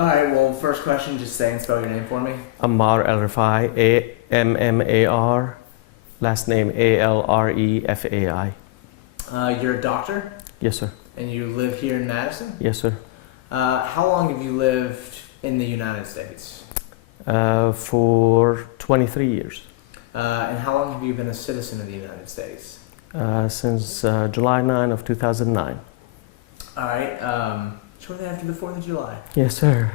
All right, well, first question, just say and spell your name for me. Ammar Alrefai, Ammar, last name Alrefai. You're a doctor, Yes, sir. and you live here in Madison. Yes, sir. How long have you lived in the United States? For 23 years, And how long have you been a citizen of the United States? since July 9 of 2009. All right, shortly after the 4th of July. Yes, sir.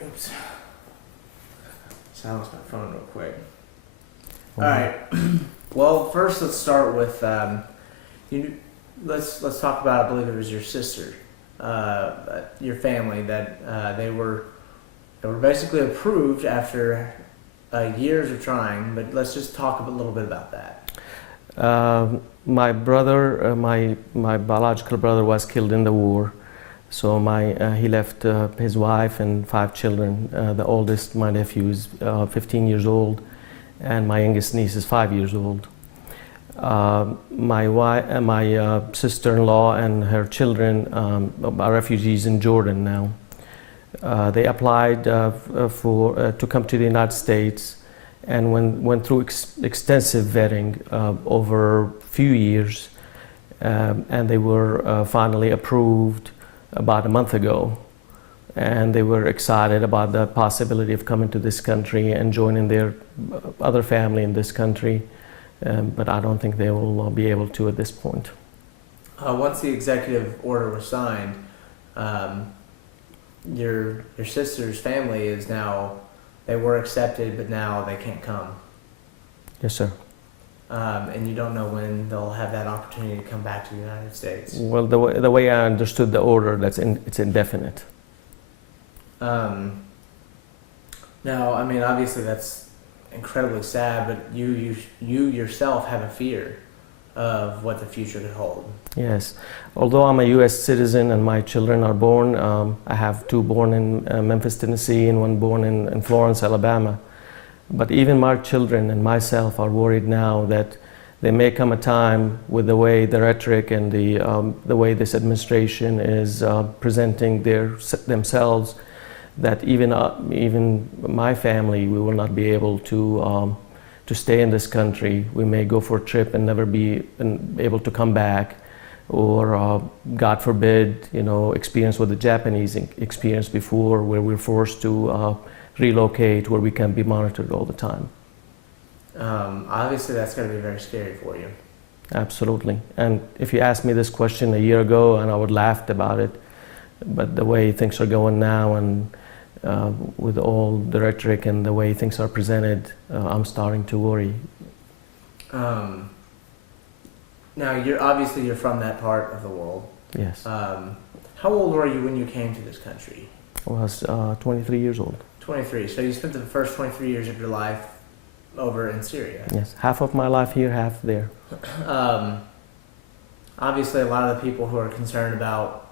Oops. Silence my phone real quick. All right. Well, first let's start with let's talk about, I believe it was your sister, your family, that they were basically approved after years of trying. But let's just talk a little bit about that. My brother, my biological brother, was killed in the war. So he left his wife and 5 children. The oldest, my nephew, is 15 years old, and my youngest niece is 5 years old. My sister-in-law and her children are refugees in Jordan now. They applied to come to the United States, and went through extensive vetting over a few years, and they were finally approved about a month ago. And they were excited about the possibility of coming to this country and joining their other family in this country, but I don't think they will be able to at this point. Once the executive order was signed, your sister's family is now, they were accepted, but now they can't come. Yes, sir. And you don't know when they'll have that opportunity to come back to the United States. Well, the way I understood the order, it's indefinite. Now, I mean, obviously that's incredibly sad, but you yourself have a fear of what the future could hold. Yes. Although I'm a U.S. citizen and my children are born, I have 2 born in Memphis, Tennessee, and 1 born in Florence, Alabama. But even my children and myself are worried now that there may come a time, with the way the rhetoric and the way this administration is presenting themselves, that even my family, we will not be able to stay in this country. We may go for a trip and never be able to come back, or God forbid, experience what the Japanese experienced before, where we're forced to relocate, where we can be monitored all the time. Obviously that's going to be very scary for you. Absolutely. And if you asked me this question a year ago, and I would laugh about it, but the way things are going now, and with all the rhetoric and the way things are presented, I'm starting to worry. Now, you're from that part of the world. Yes. How old were you when you came to this country? I was 23 years old. 23. So you spent the first 23 years of your life over in Syria. Yes, half of my life here, half there. Obviously, a lot of the people who are concerned about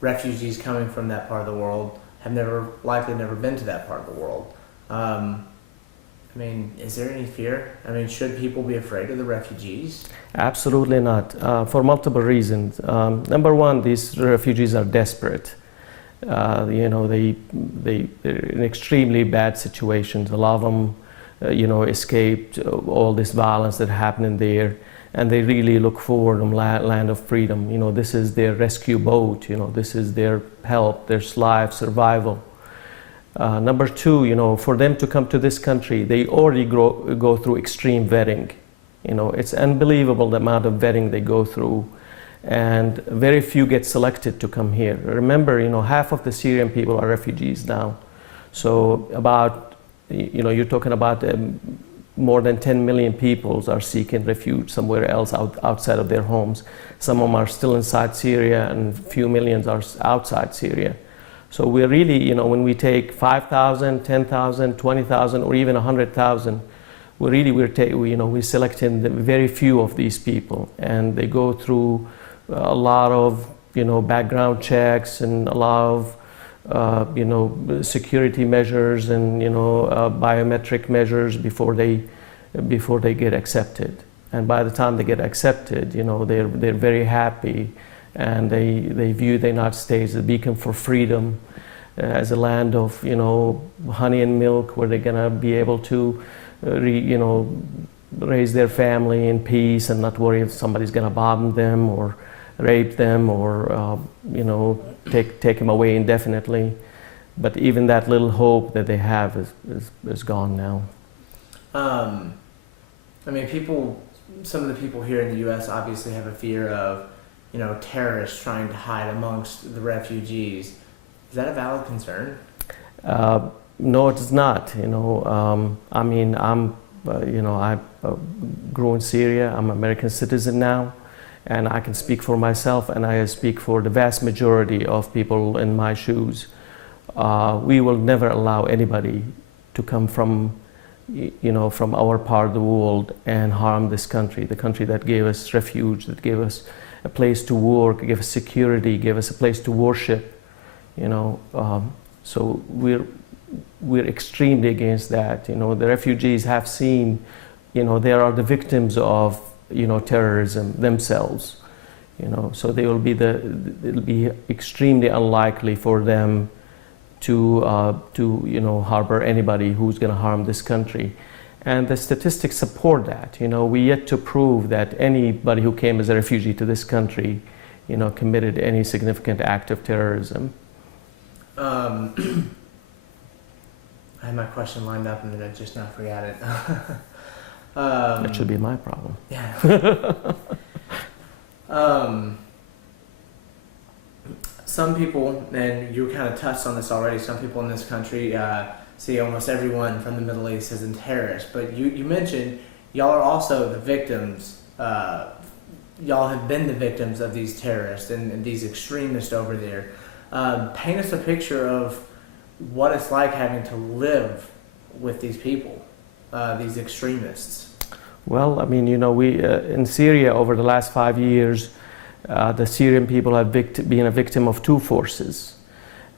refugees coming from that part of the world have likely never been to that part of the world. I mean, is there any fear? I mean, should people be afraid of the refugees? Absolutely not, for multiple reasons. Number one, these refugees are desperate. They're in extremely bad situations. A lot of them, escaped all this violence that happened there, and they really look forward to land of freedom. This is their rescue boat. This is their help, their life survival. Number two, for them to come to this country, they already go through extreme vetting. It's unbelievable the amount of vetting they go through, and very few get selected to come here. Remember, half of the Syrian people are refugees now. So you're talking about more than 10 million people are seeking refuge somewhere else outside of their homes. Some of them are still inside Syria, and a few millions are outside Syria. So we're really, when we take 5,000, 10,000, 20,000, or even 100,000, we're selecting very few of these people, and they go through a lot of, background checks and a lot of, security measures and, biometric measures before they get accepted. And by the time they get accepted, they're very happy, and they view the United States as a beacon for freedom. as a land of, honey and milk, where they're gonna be able to, raise their family in peace and not worry if somebody's gonna bomb them or rape them or, take them away indefinitely. But even that little hope that they have is gone now. I mean, some of the people here in the U.S. obviously have a fear of, terrorists trying to hide amongst the refugees. Is that a valid concern? No, it's not. I mean, I grew in Syria. I'm an American citizen now, and I can speak for myself, and I speak for the vast majority of people in my shoes. We will never allow anybody to come from our part of the world and harm this country, the country that gave us refuge, that gave us a place to work, gave us security, gave us a place to worship. So we're extremely against that. The refugees have seen, they are the victims of, terrorism themselves. So it'll be extremely unlikely for them to harbor anybody who's going to harm this country. And the statistics support that. We yet to prove that anybody who came as a refugee to this country, committed any significant act of terrorism. I had my question lined up and then I just now forgot it. That should be my problem. Yeah. Some people, and you kind of touched on this already, some people in this country see almost everyone from the Middle East as a terrorist. But you mentioned y'all are also the victims. Y'all have been the victims of these terrorists and these extremists over there. Paint us a picture of what it's like having to live with these people, these extremists. Well, I mean, we in Syria over the last 5 years, the Syrian people have been a victim of two forces.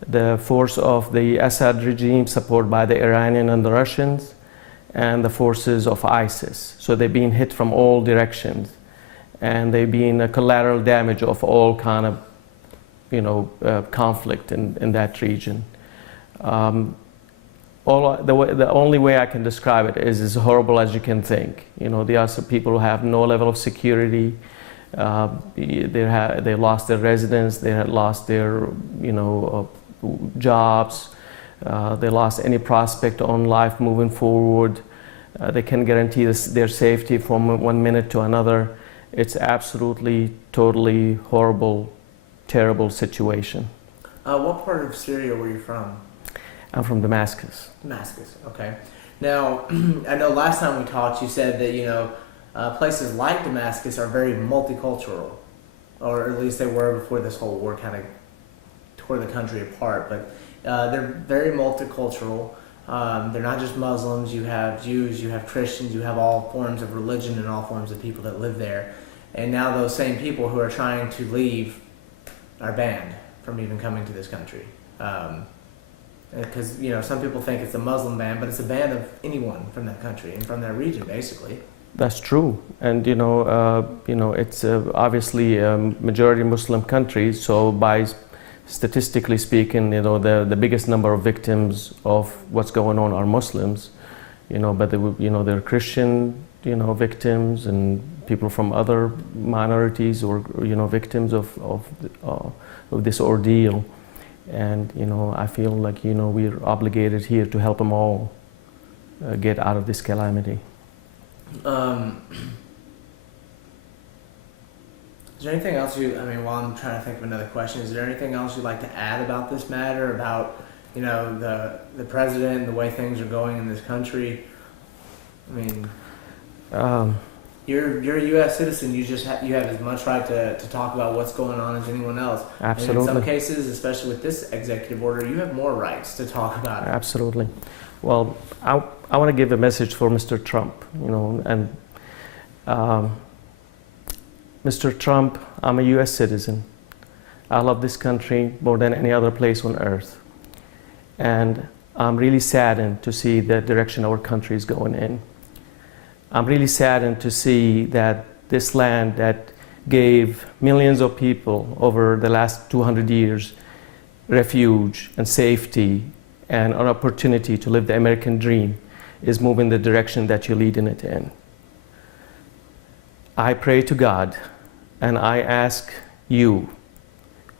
The force of the Assad regime, supported by the Iranian and the Russians, and the forces of ISIS. So they've been hit from all directions, and they've been a collateral damage of all kind of, conflict in that region. The only way I can describe it is as horrible as you can think. There are some people who have no level of security. They lost their residence. They had lost their, jobs. They lost any prospect on life moving forward. They can't guarantee their safety from one minute to another. It's absolutely, totally horrible, terrible situation. What part of Syria were you from? I'm from Damascus. Damascus, okay. Now, I know last time we talked, you said that, places like Damascus are very multicultural, or at least they were before this whole war kind of tore the country apart. But they're very multicultural. They're not just Muslims. You have Jews, you have Christians, you have all forms of religion and all forms of people that live there. And now those same people who are trying to leave are banned from even coming to this country. Because some people think it's a Muslim ban, but it's a ban of anyone from that country and from that region, basically. That's true, and it's obviously a majority Muslim country. So by statistically speaking, the biggest number of victims of what's going on are Muslims. But there are Christian victims and people from other minorities or victims of this ordeal. And I feel like we're obligated here to help them all get out of this calamity. Is there anything else while I'm trying to think of another question, is there anything else you'd like to add about this matter, about the president and the way things are going in this country? You're a U.S. citizen. You have as much right to talk about what's going on as anyone else. Absolutely. And in some cases, especially with this executive order, you have more rights to talk about it. Absolutely. Well, I want to give a message for Mr. Trump. And Mr. Trump, I'm a U.S. citizen. I love this country more than any other place on earth. And I'm really saddened to see the direction our country is going in. I'm really saddened to see that this land that gave millions of people over the last 200 years refuge and safety and an opportunity to live the American dream is moving the direction that you're leading it in. I pray to God and I ask you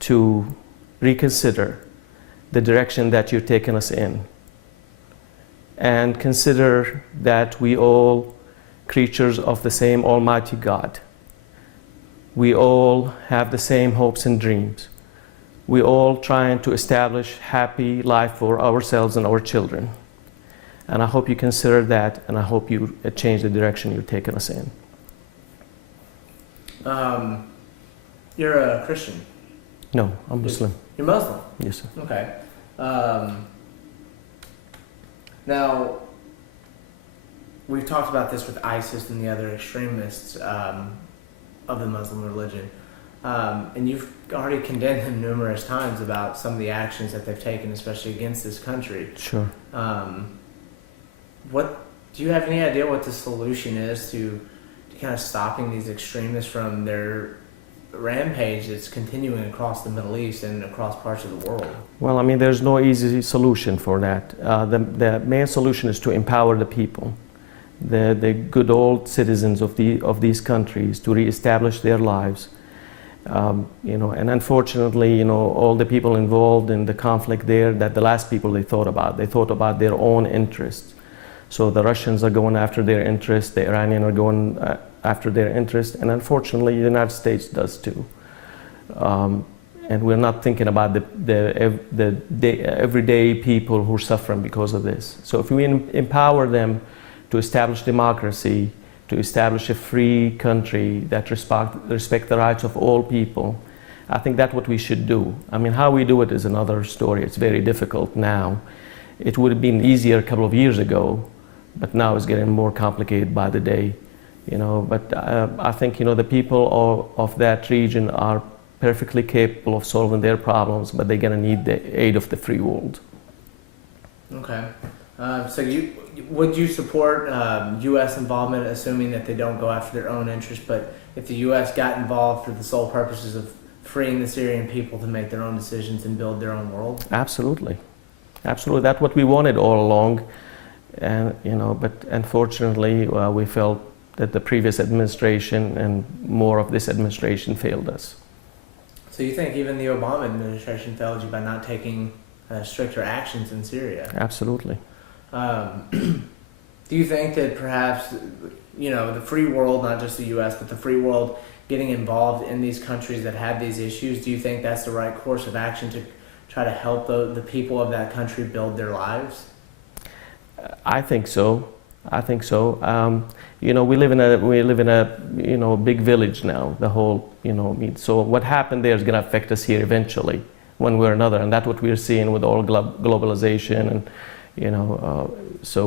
to reconsider the direction that you're taking us in, and consider that we all creatures of the same Almighty God. We all have the same hopes and dreams. We all trying to establish happy life for ourselves and our children. And I hope you consider that, and I hope you change the direction you're taking us in. You're a Christian. No, I'm Muslim. You're Muslim? Yes, sir. Okay. Now, we've talked about this with ISIS and the other extremists of the Muslim religion. And you've already condemned them numerous times about some of the actions that they've taken, especially against this country. Sure. What do you have any idea what the solution is to kind of stopping these extremists from their rampage that's continuing across the Middle East and across parts of the world? Well, I mean, there's no easy solution for that. The main solution is to empower the people, the good old citizens of these countries, to reestablish their lives. And unfortunately, all the people involved in the conflict there, that the last people they thought about their own interests. So the Russians are going after their interests, the Iranians are going after their interests, and unfortunately the United States does too. And we're not thinking about the everyday people who are suffering because of this. So if we empower them to establish democracy, to establish a free country that respect the rights of all people, I think that's what we should do. I mean, how we do it is another story. It's very difficult now. It would have been easier a couple of years ago, but now it's getting more complicated by the day. But I think the people of that region are perfectly capable of solving their problems, but they're going to need the aid of the free world. Okay. So would you support U.S. involvement, assuming that they don't go after their own interests, but if the U.S. got involved for the sole purposes of freeing the Syrian people to make their own decisions and build their own world? Absolutely. Absolutely. That's what we wanted all along. And, but unfortunately, we felt that the previous administration and more of this administration failed us. So you think even the Obama administration failed you by not taking stricter actions in Syria? Absolutely. Do you think that perhaps, the free world, not just the U.S., but the free world getting involved in these countries that have these issues, do you think that's the right course of action to try to help the people of that country build their lives? I think so. We live in a big village now. The whole, so what happened there is going to affect us here eventually, one way or another, and that's what we're seeing with all globalization, and so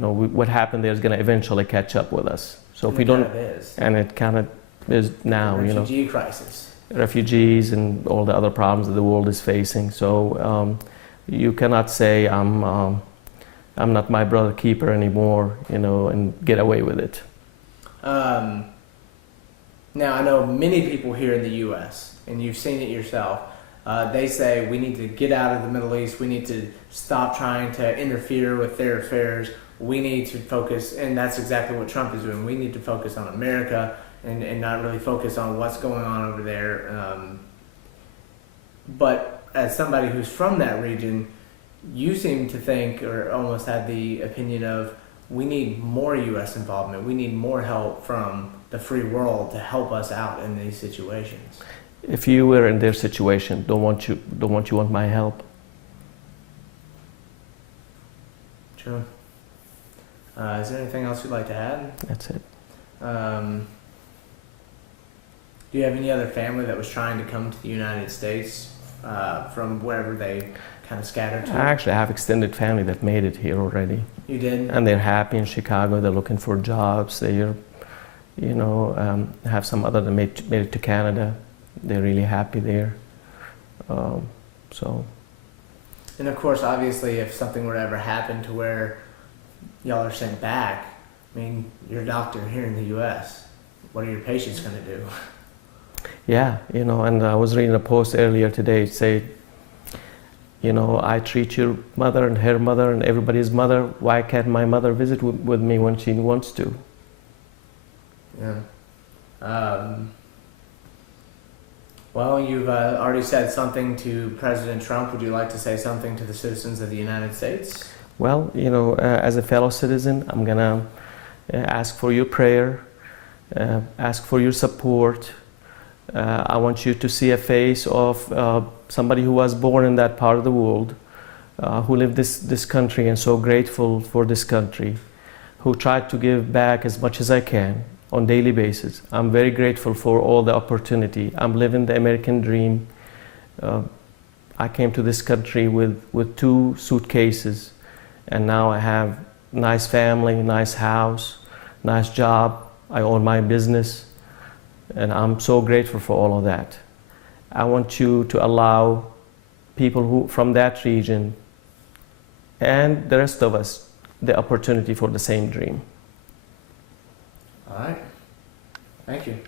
what happened there is going to eventually catch up with us. So if we don't, and it kind of is now, refugee crisis, refugees, and all the other problems that the world is facing. So you cannot say I'm not my brother keeper anymore, and get away with it. Now, I know many people here in the U.S., and you've seen it yourself, they say we need to get out of the Middle East, we need to stop trying to interfere with their affairs, we need to focus, and that's exactly what Trump is doing, we need to focus on America and not really focus on what's going on over there. But as somebody who's from that region, you seem to think, or almost had the opinion of, we need more U.S. involvement. We need more help from the free world to help us out in these situations. If you were in their situation, don't you want my help? True. Is there anything else you'd like to add? That's it. Do you have any other family that was trying to come to the United States from wherever they kind of scattered to? I actually have extended family that made it here already. You did? And they're happy in Chicago. They're looking for jobs. They're, have some other that made it to Canada. They're really happy there. And of course, obviously, if something were to ever happen to where y'all are sent back, I mean, you're a doctor here in the U.S. What are your patients going to do? Yeah, and I was reading a post earlier today say You know, I treat your mother and her mother and everybody's mother. Why can't my mother visit with me when she wants to? Yeah. Well, you've already said something to President Trump. Would you like to say something to the citizens of the United States? Well, you know, as a fellow citizen, I'm gonna ask for your prayer, ask for your support. I want you to see a face of somebody who was born in that part of the world, who lived this country and so grateful for this country, who tried to give back as much as I can on daily basis. I'm very grateful for all the opportunity. I'm living the American dream. I came to this country with 2 suitcases, and now I have nice family, nice house, nice job. I own my business, and I'm so grateful for all of that. I want you to allow people who from that region and the rest of us the opportunity for the same dream. All right. Thank you.